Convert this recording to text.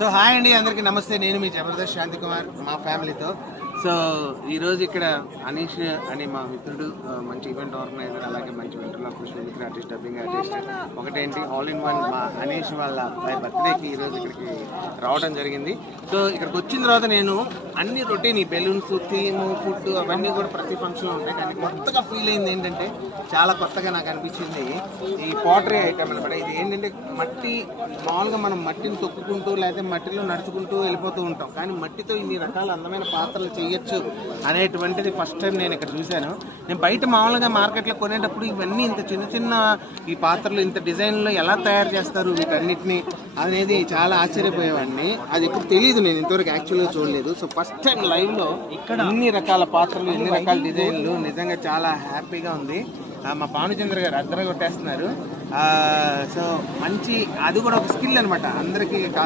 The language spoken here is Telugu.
సో హాయ్ అండి, అందరికీ నమస్తే. నేను మీ జబర్దస్త్ శాంతి కుమార్ మా ఫ్యామిలీతో. సో ఈరోజు ఇక్కడ అనీష్ అని మా మిత్రుడు, మంచి ఈవెంట్ ఆర్గనైజర్, అలాగే మంచి వెంటర్లోకి మిత్రుడు, ఆర్టిస్ట్, డబ్బింగ్ ఆర్టిస్ట్, ఒకటేంటి ఆల్ ఇన్ వన్. మా అనీష్ వాళ్ళ అబ్బాయి బర్త్డేకి ఈరోజు ఇక్కడికి రావడం జరిగింది. సో ఇక్కడికి వచ్చిన తర్వాత నేను అన్ని రొటీన్, ఈ బెలూన్స్, థీమ్, ఫుడ్ అవన్నీ కూడా ప్రతి ఫంక్షన్లో ఉంటాయి. కానీ కొత్తగా ఫీల్ అయింది ఏంటంటే, చాలా కొత్తగా నాకు అనిపించింది ఈ పాటరీ ఐటమ్ అనమాట. ఇది ఏంటంటే మట్టి, మామూలుగా మనం మట్టిని తొక్కుకుంటూ లేకపోతే మట్టిలో నడుచుకుంటూ వెళ్ళిపోతూ ఉంటాం, కానీ మట్టితో ఇన్ని రకాల అందమైన పాత్రలు చేయొచ్చు అనేటువంటిది ఫస్ట్ టైం నేను ఇక్కడ చూశాను. నేను బయట మామూలుగా మార్కెట్లో కొనేటప్పుడు ఇవన్నీ ఇంత చిన్న చిన్న ఈ పాత్రలు ఇంత డిజైన్లో ఎలా తయారు చేస్తారు వీటన్నిటిని అనేది చాలా ఆశ్చర్యపోయేవాడిని. అది ఇప్పుడు తెలియదు, నేను ఇంతవరకు యాక్చువల్గా చూడలేదు. సో ఫస్ట్ టైం లైవ్లో ఇక్కడ ఇన్ని రకాల పాత్రలు, ఇన్ని రకాల డిజైన్లు, నిజంగా చాలా హ్యాపీగా ఉంది. మా భానుచంద్ర గారు అద్దరు కొట్టేస్తున్నారు. సో మంచి, అది కూడా ఒక స్కిల్ అనమాట, అందరికీ కాదు.